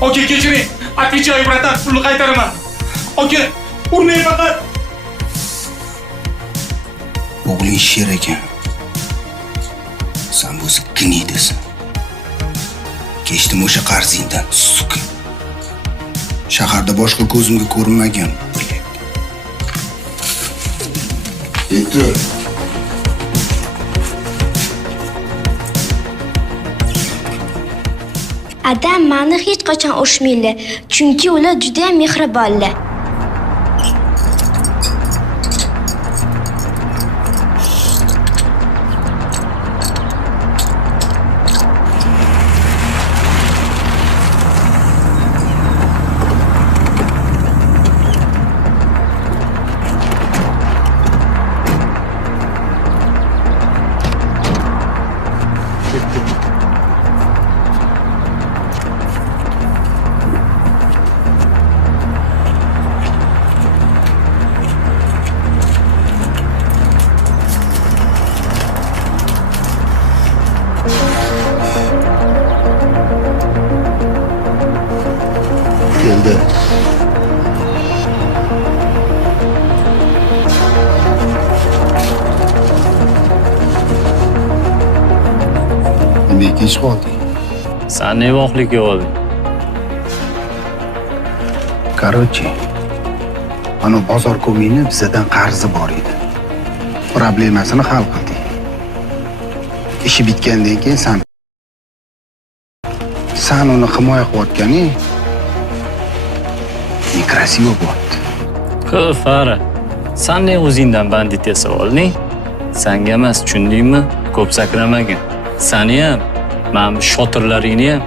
Oke, kechiring. Отвечаю, bratан, pulni qaytaraman. Oke, urmang faqat. O'g'ling sher ekan. Sen bo'lsa gniydasan. Kechdim o'sha qarzingdan, suka. Shaharda boshqa ko'zimga ko'rinmagan, блядь. Yetti. Adam meni hech qachon urishmaydi, chunki ular juda ham mehribonlar. Keldi. Nima kech qolding? Sen ne voqlikka olding? Короче, ana bozor ko'mini bizdan qarzi bor edi. Problemasini hal qildik. Ishi bitgandan keyin sen uni himoya qilayotganing nekrasivo bo'ldi. Fara, sen ne o'zingdan bandit yasab olding? Senga emas, tushundingmi? Ko'p sakramagin. Seni ham, men shotirlaringni ham